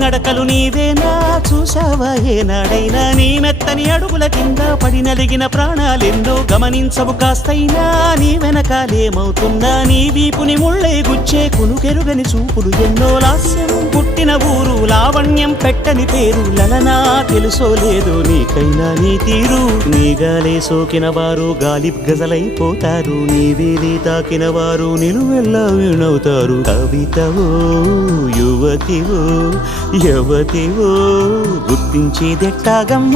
నడకలు నీవేనా చూసావా ఏనాడైనా నీ మెత్తని అడుగుల కింద పడి నలిగిన ప్రాణాలెన్నో గమనించవు కాస్తైనా నీ వెనకాలేమవుతున్నా నీ వీపుని ముళ్ళే గుచ్చే కునుకెరుగని చూపులు ఎన్నో లాస్యం పుట్టిన ఊరు లావణ్యం పెట్టని పేరు లలనా తెలుసో లేదో నీకైనా నీ తీరు నీ గాలే సోకిన వారు గాలి గజలైపోతారు నీ వేలి తాకిన వారు నిలువెల్లా వినవుతారు కవితవో యువతివో యవతివో గుర్తించేదెట్టాగమ్మ